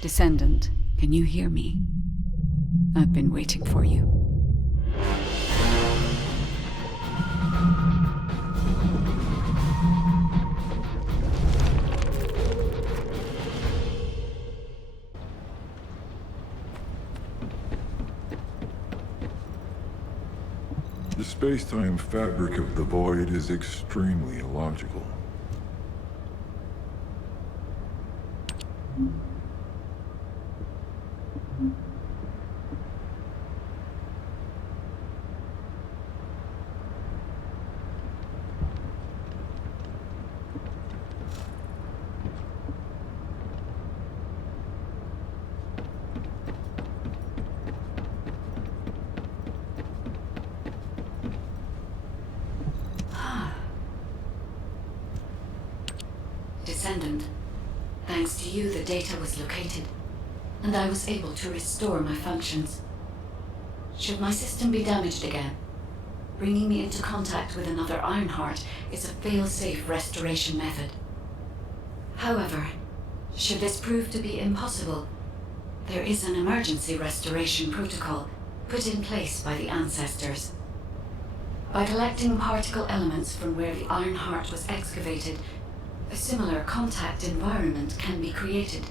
Descendant, can you hear me? I've been waiting for you. The space-time fabric of the void is extremely illogical. Descendant, thanks to you the data was located, and I was able to restore my functions. Should my system be damaged again, bringing me into contact with another Ironheart is a fail-safe restoration method. However, should this prove to be impossible, there is an emergency restoration protocol put in place by the ancestors. By collecting particle elements from where the Ironheart was excavated, a similar contact environment can be created.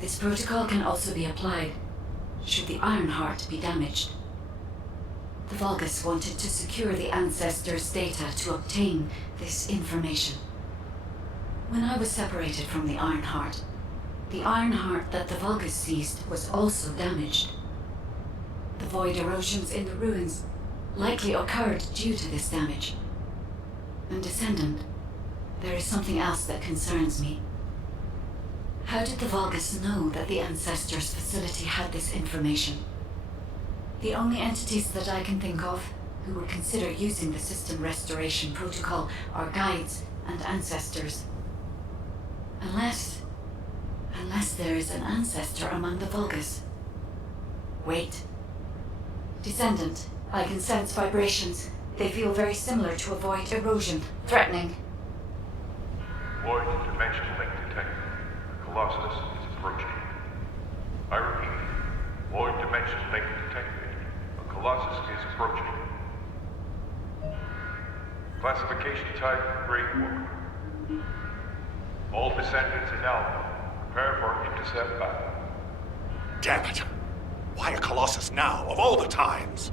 This protocol can also be applied should the Ironheart be damaged. The Vulgus wanted to secure the ancestors' data to obtain this information. When I was separated from the Ironheart that the Vulgus seized was also damaged. The void erosions in the ruins likely occurred due to this damage. And Descendant, there is something else that concerns me. How did the Vulgus know that the Ancestors' facility had this information? The only entities that I can think of who would consider using the system restoration protocol are guides and ancestors. Unless there is an ancestor among the Vulgus. Wait. Descendant, I can sense vibrations. They feel very similar to a void erosion, threatening. Void dimension link detected. The Colossus is approaching. I repeat, void dimension link detected. The Colossus is approaching. Classification type, Great Walker. All descendants in Alpha, prepare for intercept battle. Damn it! Why a Colossus now, of all the times?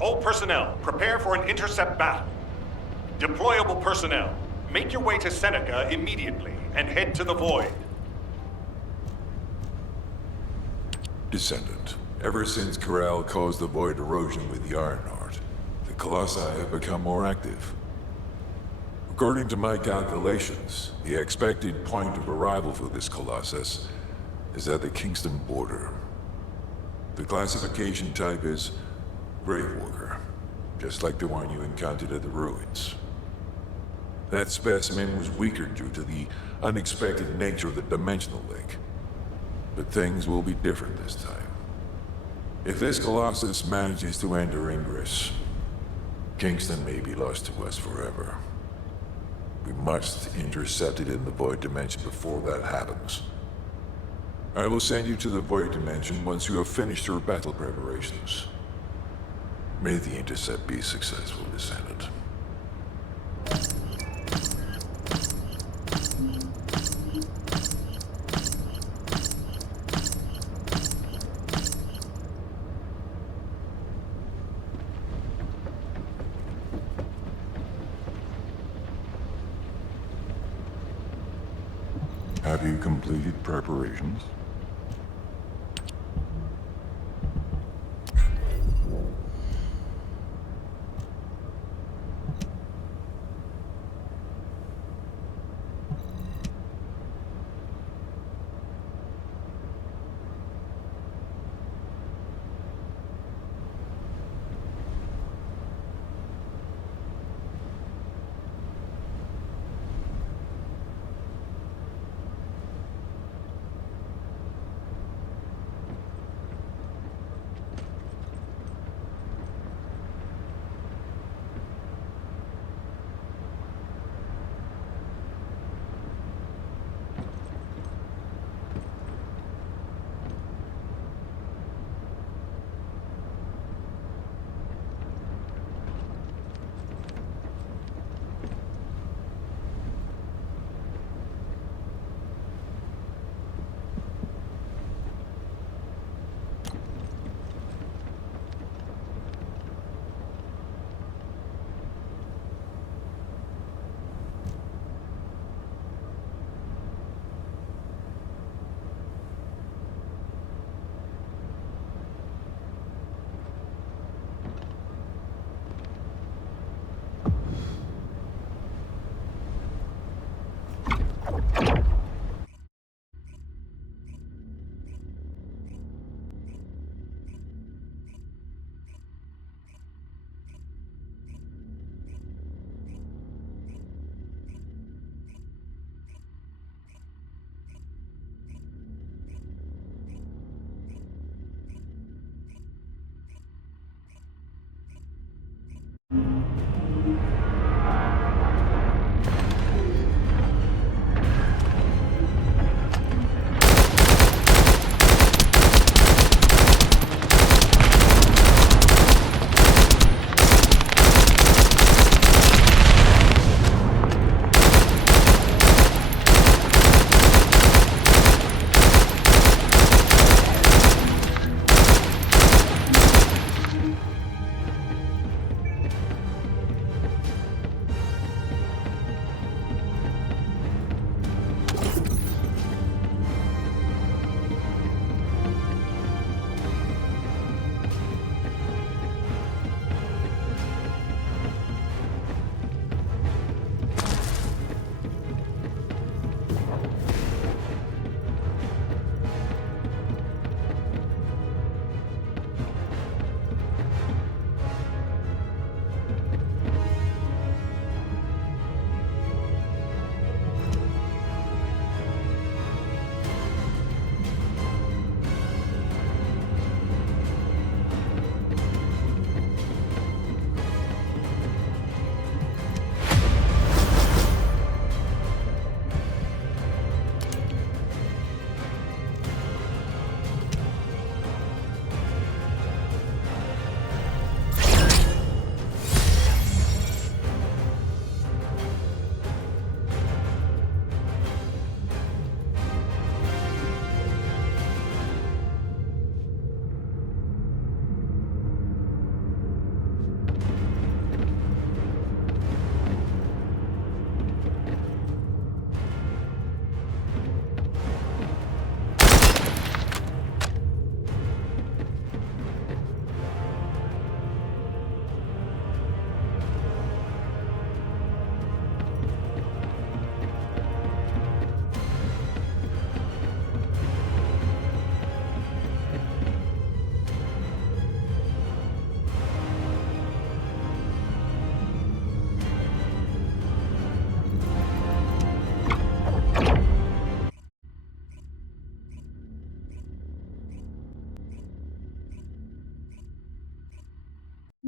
All personnel, prepare for an intercept battle. Deployable personnel, make your way to Seneca immediately and head to the Void. Descendant, ever since Corral caused the void erosion with the Ironheart, the Colossi have become more active. According to my calculations, the expected point of arrival for this Colossus is at the Kingston border. The classification type is Gravewalker, just like the one you encountered at the ruins. That specimen was weaker due to the unexpected nature of the dimensional link. But things will be different this time. If this Colossus manages to enter Ingress, Kingston may be lost to us forever. We must intercept it in the Void Dimension before that happens. I will send you to the Void Dimension once you have finished your battle preparations. May the intercept be successful, Descendant. Have you completed preparations?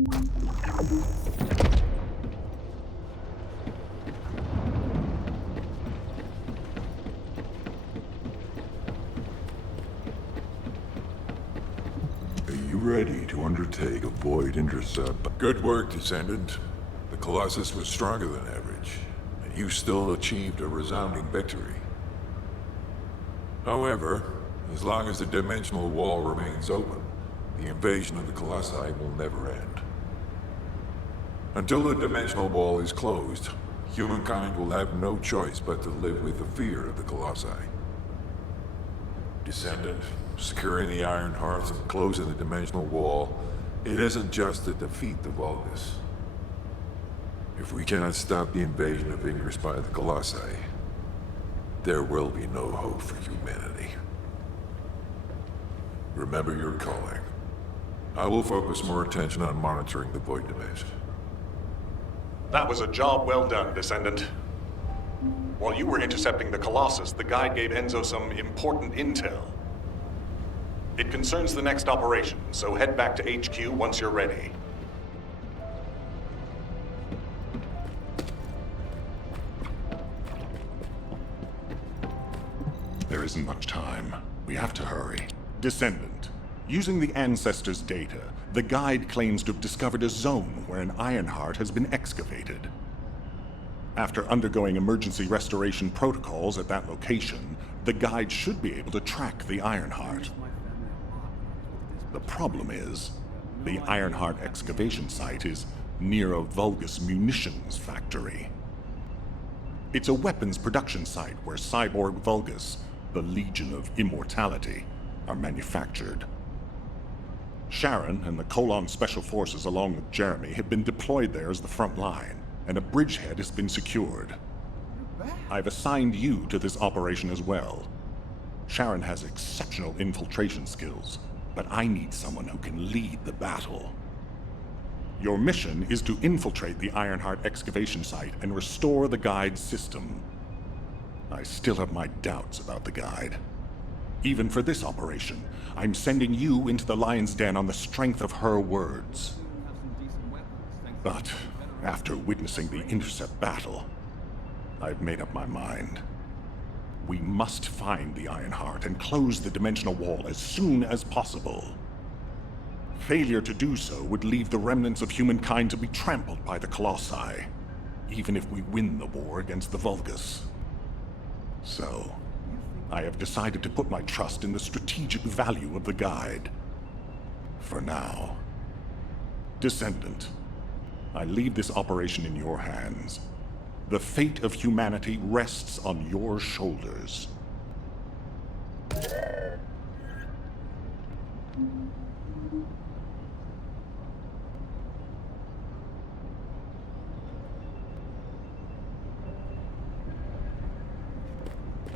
Are you ready to undertake a void intercept? Good work, Descendant. The Colossus was stronger than average, and you still achieved a resounding victory. However, as long as the dimensional wall remains open, the invasion of the Colossi will never end. Until the dimensional wall is closed, humankind will have no choice but to live with the fear of the Colossi. Descendant, securing the Iron Hearts and closing the dimensional wall, it isn't just to defeat the Vulgus. If we cannot stop the invasion of Ingress by the Colossi, there will be no hope for humanity. Remember your calling. I will focus more attention on monitoring the Void Dimension. That was a job well done, Descendant. While you were intercepting the Colossus, the guide gave Enzo some important intel. It concerns the next operation, so head back to HQ once you're ready. There isn't much time. We have to hurry. Descendant, using the Ancestors' data, the guide claims to have discovered a zone where an Ironheart has been excavated. After undergoing emergency restoration protocols at that location, the guide should be able to track the Ironheart. The problem is, the Ironheart excavation site is near a Vulgus munitions factory. It's a weapons production site where cyborg Vulgus, the Legion of Immortality, are manufactured. Sharon and the Colon Special Forces along with Jeremy have been deployed there as the front line, and a bridgehead has been secured. I've assigned you to this operation as well. Sharon has exceptional infiltration skills, but I need someone who can lead the battle. Your mission is to infiltrate the Ironheart excavation site and restore the guide's system. I still have my doubts about the guide. Even for this operation, I'm sending you into the Lion's Den on the strength of her words. But after witnessing the intercept battle, I've made up my mind. We must find the Ironheart and close the dimensional wall as soon as possible. Failure to do so would leave the remnants of humankind to be trampled by the Colossi, even if we win the war against the Vulgus. So, I have decided to put my trust in the strategic value of the guide. For now. Descendant, I leave this operation in your hands. The fate of humanity rests on your shoulders.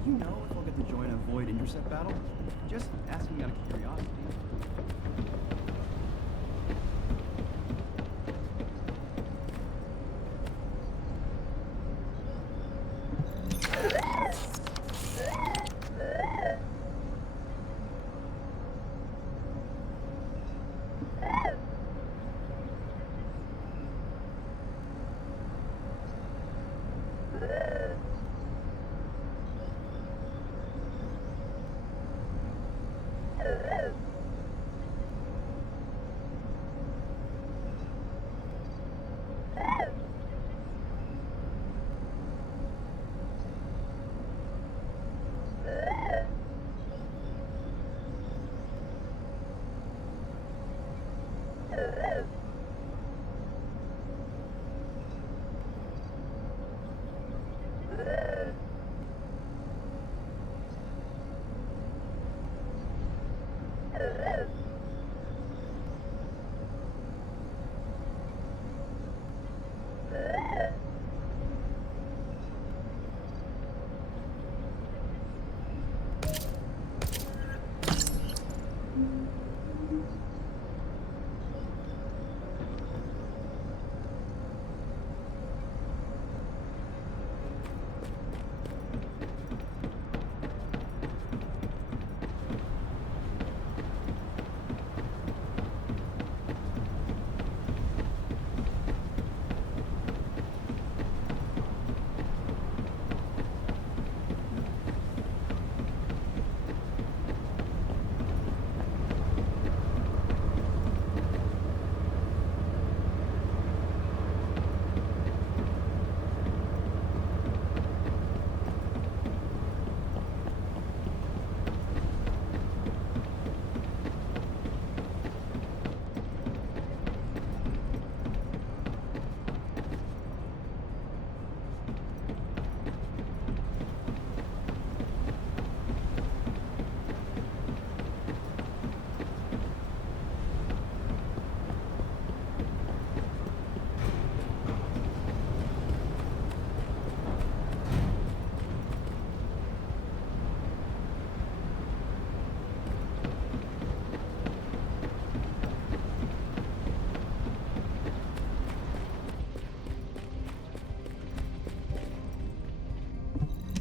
Do you know if I'll get to join a Void Intercept battle? Just asking out of curiosity.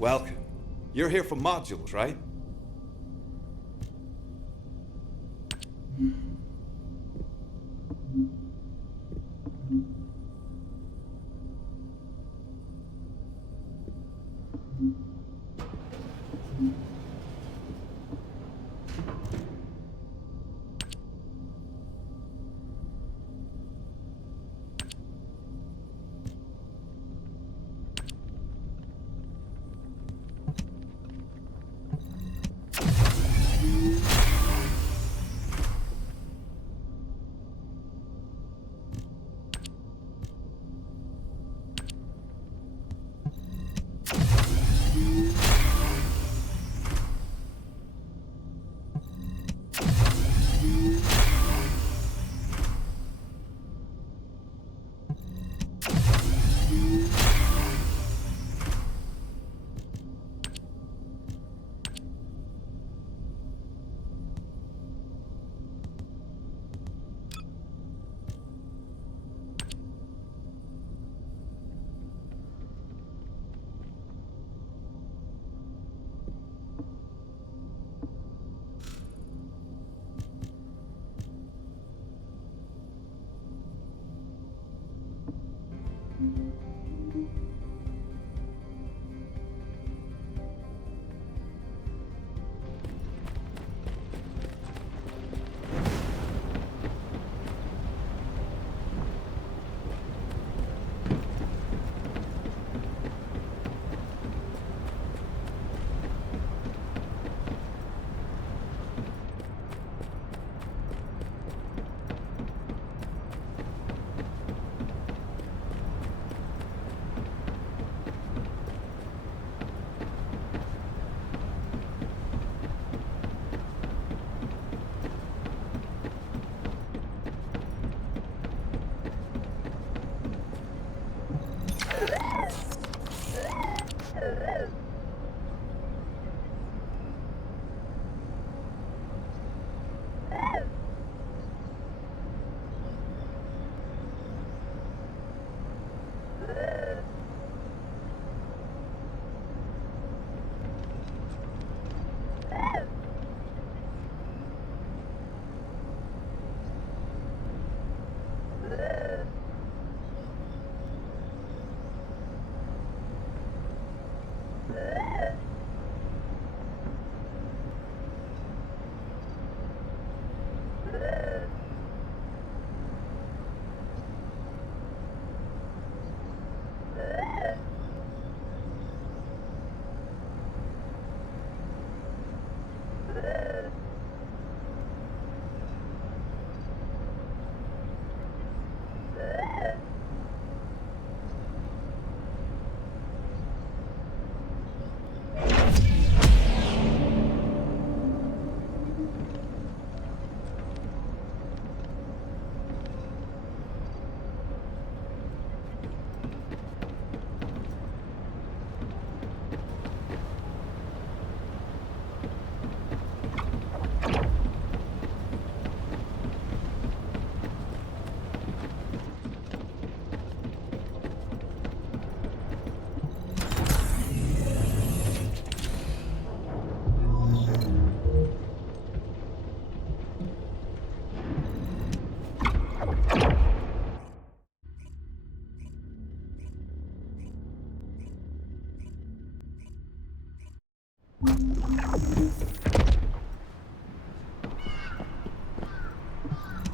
Welcome. You're here for modules, right?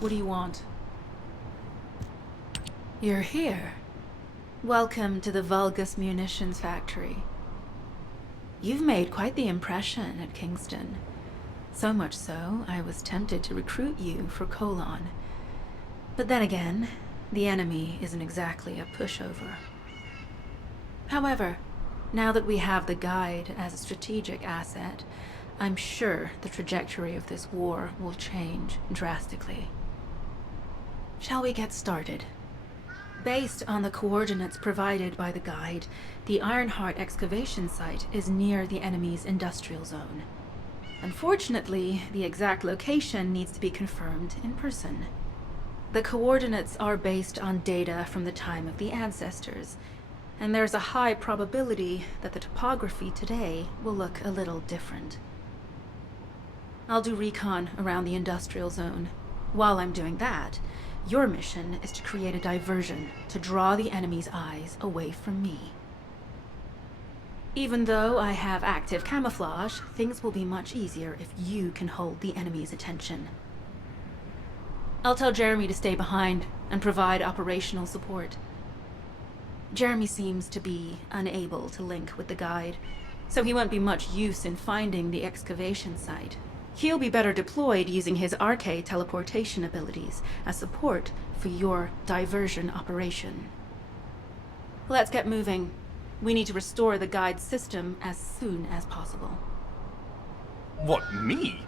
What do you want? You're here. Welcome to the Vulgus Munitions Factory. You've made quite the impression at Kingston. So much so, I was tempted to recruit you for Colon. But then again, the enemy isn't exactly a pushover. However, now that we have the Guide as a strategic asset, I'm sure the trajectory of this war will change drastically. Shall we get started? Based on the coordinates provided by the Guide, the Ironheart excavation site is near the enemy's industrial zone. Unfortunately, the exact location needs to be confirmed in person. The coordinates are based on data from the time of the ancestors, And there's a high probability that the topography today will look a little different. I'll do recon around the industrial zone. While I'm doing that, your mission is to create a diversion to draw the enemy's eyes away from me. Even though I have active camouflage, things will be much easier if you can hold the enemy's attention. I'll tell Jeremy to stay behind and provide operational support. Jeremy seems to be unable to link with the guide, so he won't be much use in finding the excavation site. He'll be better deployed using his RK teleportation abilities as support for your diversion operation. Let's get moving. We need to restore the guide's system as soon as possible. What, me?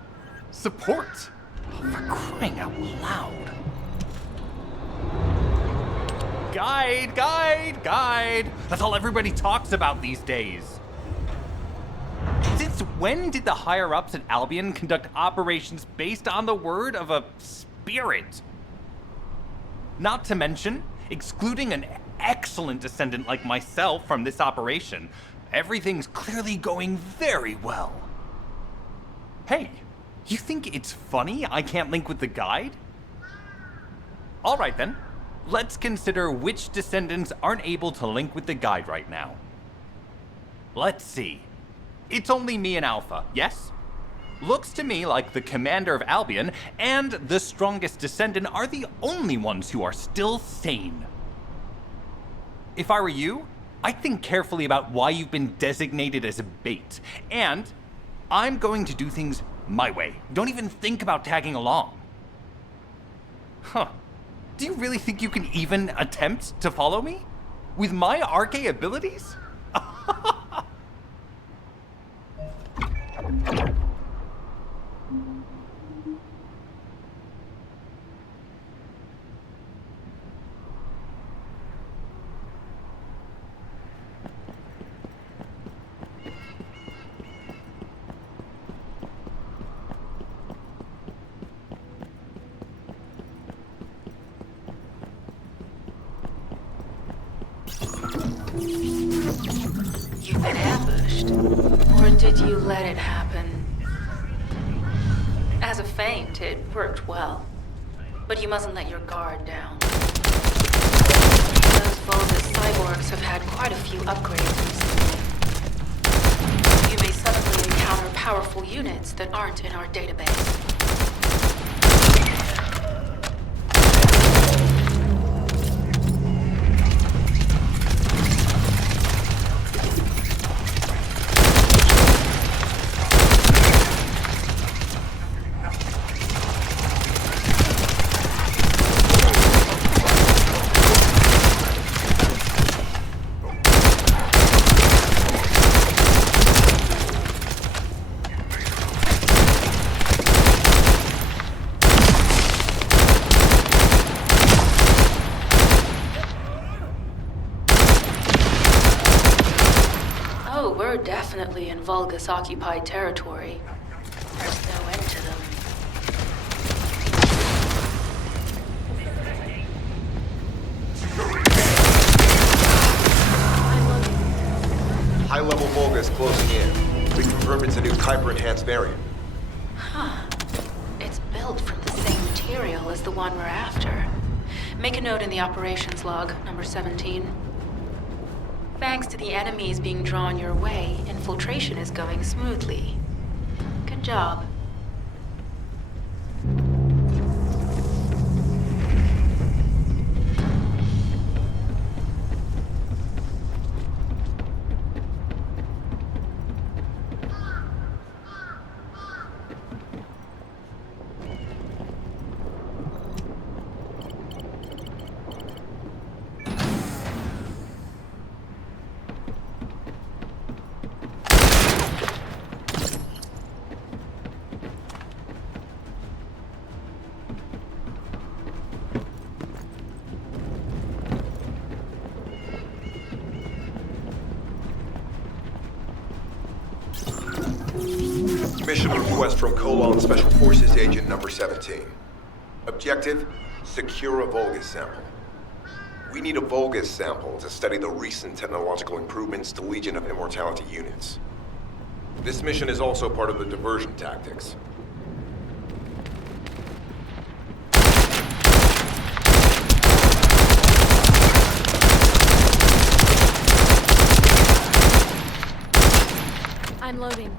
Support? Oh, for crying out loud. Guide! That's all everybody talks about these days. Since when did the higher-ups at Albion conduct operations based on the word of a spirit? Not to mention, excluding an excellent descendant like myself from this operation, everything's clearly going very well. Hey, you think it's funny I can't link with the guide? All right then, let's consider which descendants aren't able to link with the guide right now. Let's see. It's only me and Alpha, yes? Looks to me like the commander of Albion and the strongest descendant are the only ones who are still sane. If I were you, I'd think carefully about why you've been designated as a bait, and I'm going to do things my way. Don't even think about tagging along. Huh. Do you really think you can even attempt to follow me? With my RK abilities? You've been ambushed. Or did you let it happen? As a feint, it worked well. But you mustn't let your guard down. Those Vulgus cyborgs have had quite a few upgrades recently. You may suddenly encounter powerful units that aren't in our database. We're definitely in Vulgus-occupied territory. There's no end to them. High-level Vulgus closing in. We confirm it's a new Kuiper-enhanced variant. Huh. It's built from the same material as the one we're after. Make a note in the operations log, number 17. Thanks to the enemies being drawn your way, infiltration is going smoothly. Good job. Mission request from Kowal Special Forces Agent number 17. Objective, secure a Vulgus sample. We need a Vulgus sample to study the recent technological improvements to Legion of Immortality units. This mission is also part of the diversion tactics. I'm loading.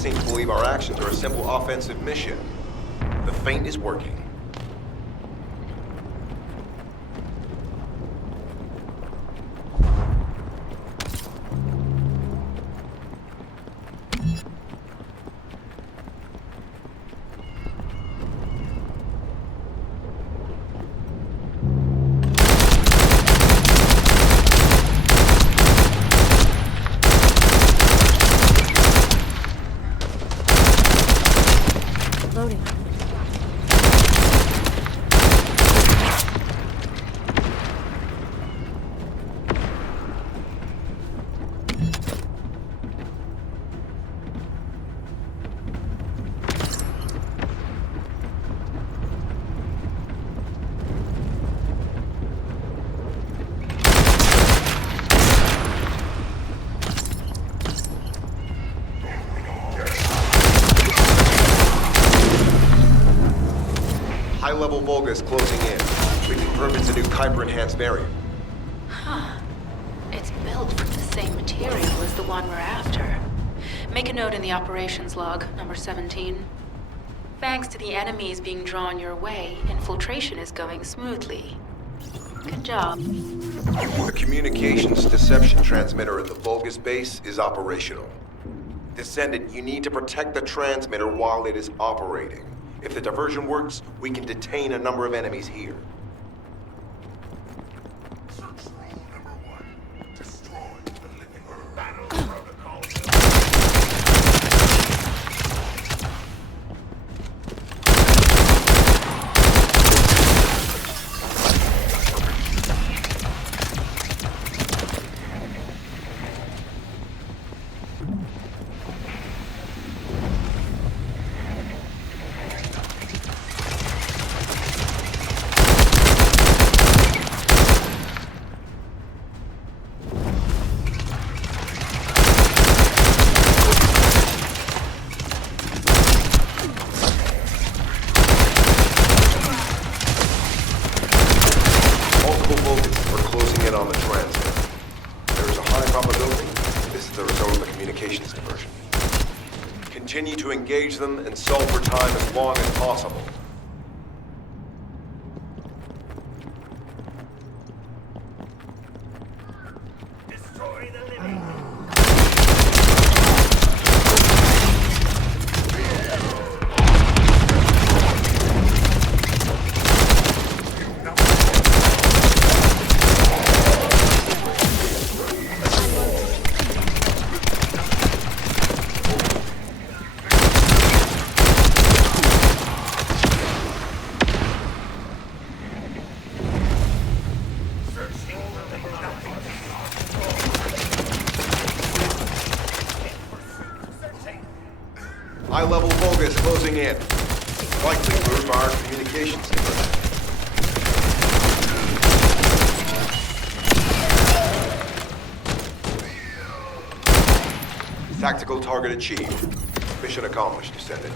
seem to believe our actions are a simple offensive mission. The feint is working. Loading. High-level Volga is closing in. We confirmed it's a new Kuiper-enhanced variant. Huh. It's built from the same material as the one we're after. Make a note in the operations log, number 17. Thanks to the enemies being drawn your way, infiltration is going smoothly. Good job. The communications deception transmitter at the Volga's base is operational. Descendant, you need to protect the transmitter while it is operating. If the diversion works, we can detain a number of enemies here. Continue to engage them and sell for time as long as possible. Destroy the living. High-level Volga is closing in. Likely moved by our communications department. Tactical target achieved. Mission accomplished, Descendant.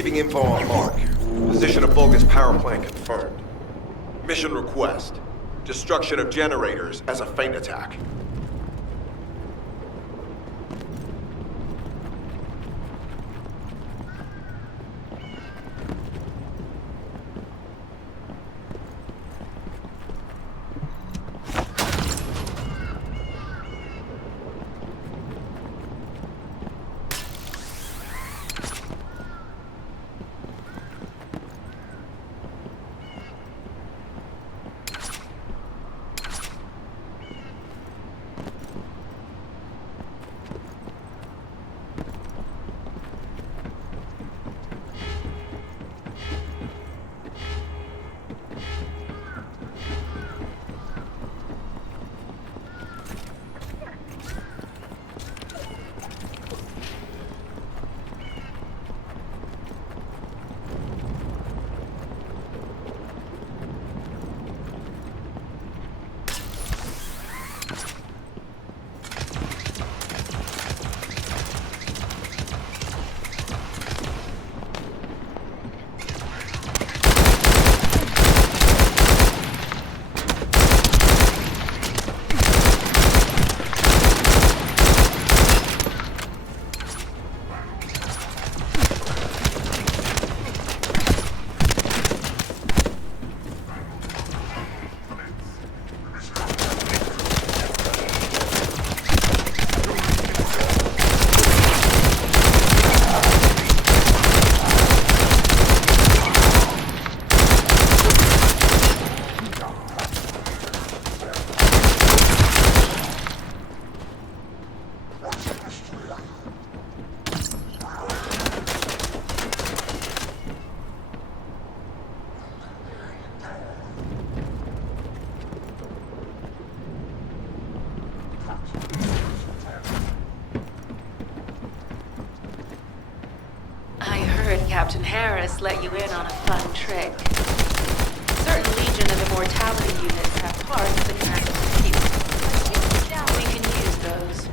Receiving info on mark. Position of Vulgus power plant confirmed. Mission request. Destruction of generators as a feint attack. Captain Harris let you in on a fun trick. Certain Legion of Immortality units have parts that can act as fuel. We can use those.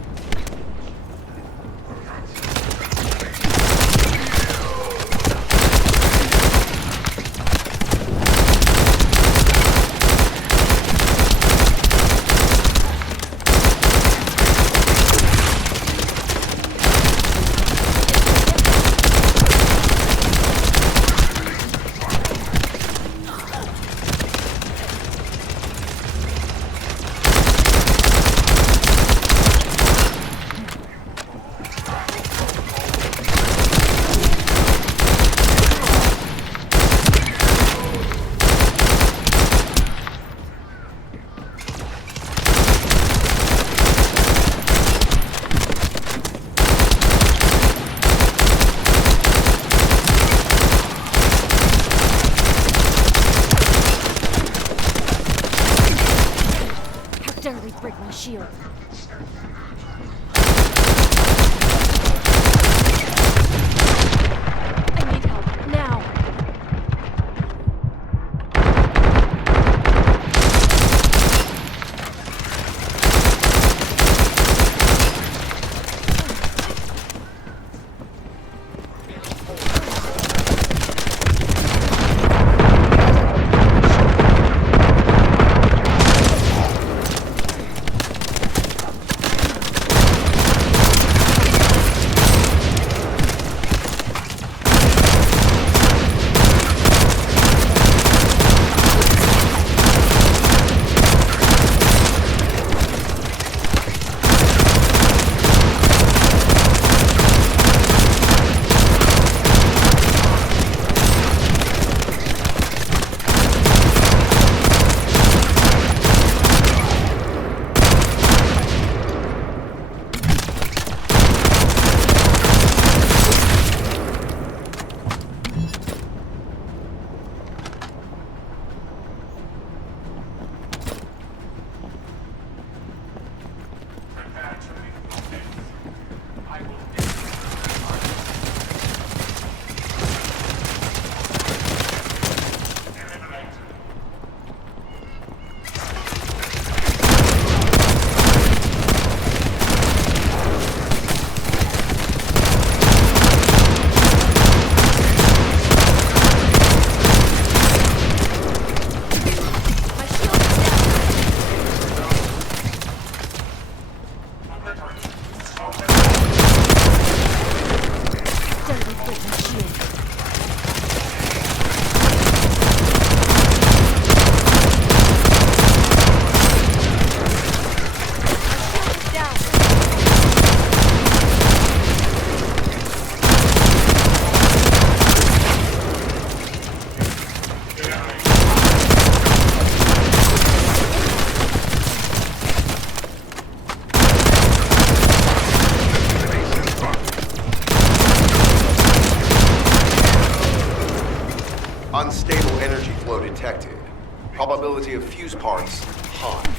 Break my shield. I need help, now! fuse parts high.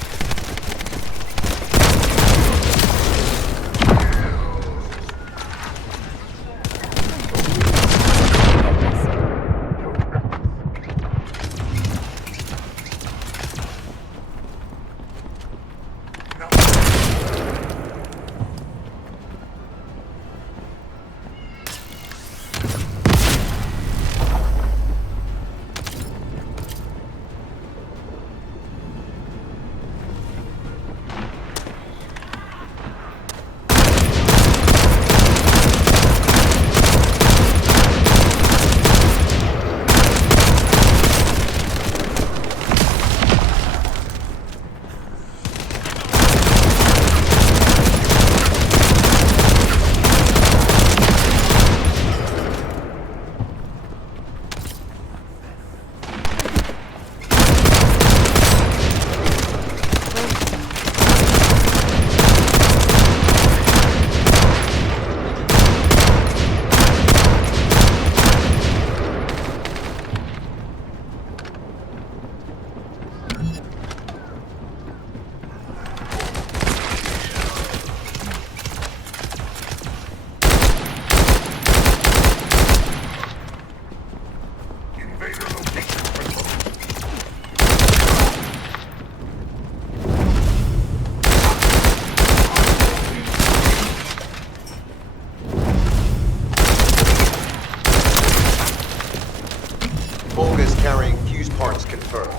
Volga's carrying fuse parts confirmed.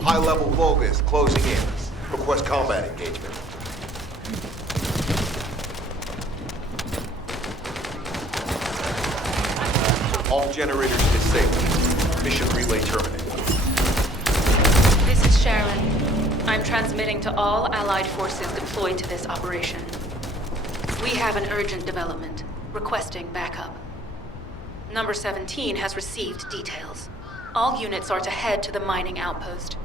High-level Volgas closing in. Request combat engagement. All generators disabled. Mission relay terminated. This is Sharon. I'm transmitting to all Allied forces deployed to this operation. We have an urgent development, requesting backup. Number 17 has received details. All units are to head to the mining outpost.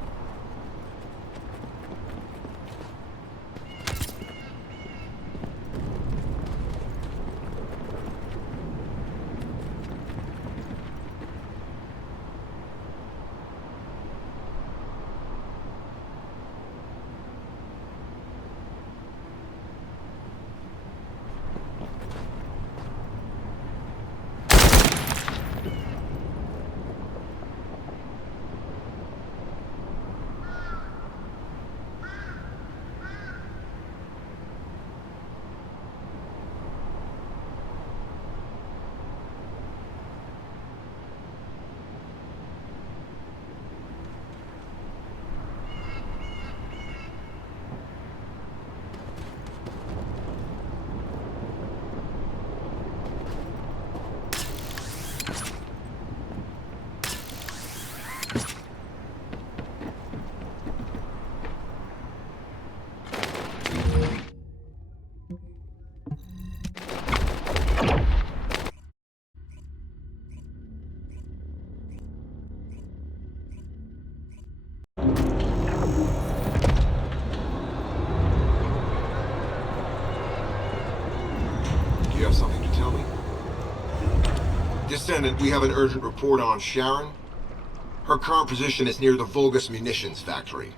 Do you have something to tell me? Descendant, we have an urgent report on Sharon. Her current position is near the Volgas munitions factory.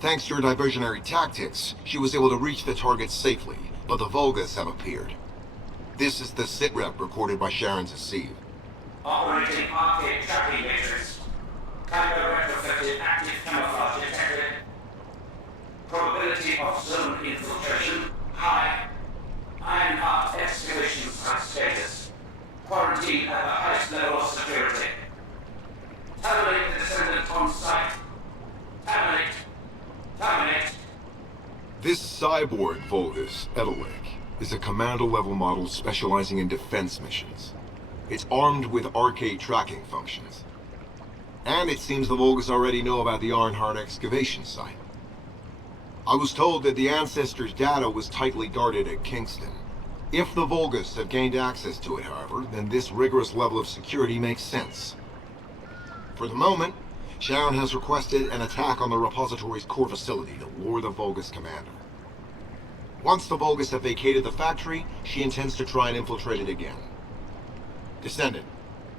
Thanks to your diversionary tactics, she was able to reach the target safely, but the Volgas have appeared. This is the sitrep recorded by Sharon's Deceive. Operating arcade tracking matrix. Timer retrofitted active camouflage detected. Probability of zone infiltration high. Ironheart excavation site status. Quarantine at the highest level of security. Terminate the Descendant on site. Terminate. Terminate. This cyborg Volgas, Edelwick, is a commando-level model specializing in defense missions. It's armed with arcade tracking functions. And it seems the Volgas already know about the Ironheart excavation site. I was told that the Ancestors' data was tightly guarded at Kingston. If the Volgas have gained access to it, however, then this rigorous level of security makes sense. For the moment, Sharon has requested an attack on the repository's core facility to lure the Vulgus commander. Once the Vulgus have vacated the factory, she intends to try and infiltrate it again. Descendant,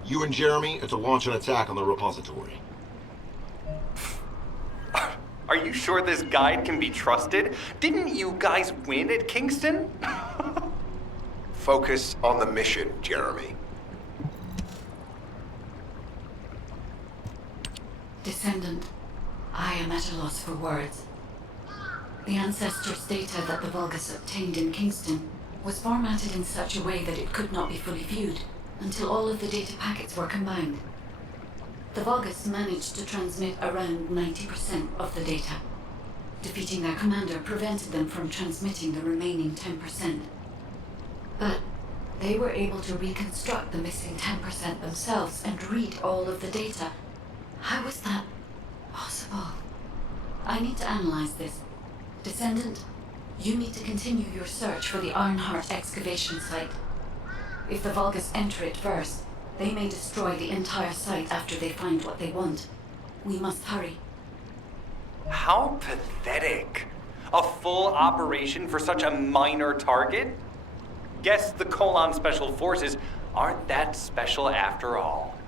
you and Jeremy are to launch an attack on the repository. Are you sure this guide can be trusted? Didn't you guys win at Kingston? Focus on the mission, Jeremy. Descendant, I am at a loss for words. The Ancestors' data that the Vulgus obtained in Kingston was formatted in such a way that it could not be fully viewed until all of the data packets were combined. The Vulgus managed to transmit around 90% of the data. Defeating their commander prevented them from transmitting the remaining 10%. But they were able to reconstruct the missing 10% themselves and read all of the data. How was that possible? I need to analyze this. Descendant, you need to continue your search for the Ironheart excavation site. If the Vulgus enter it first, they may destroy the entire site after they find what they want. We must hurry. How pathetic. A full operation for such a minor target? Guess the Colon Special Forces aren't that special after all.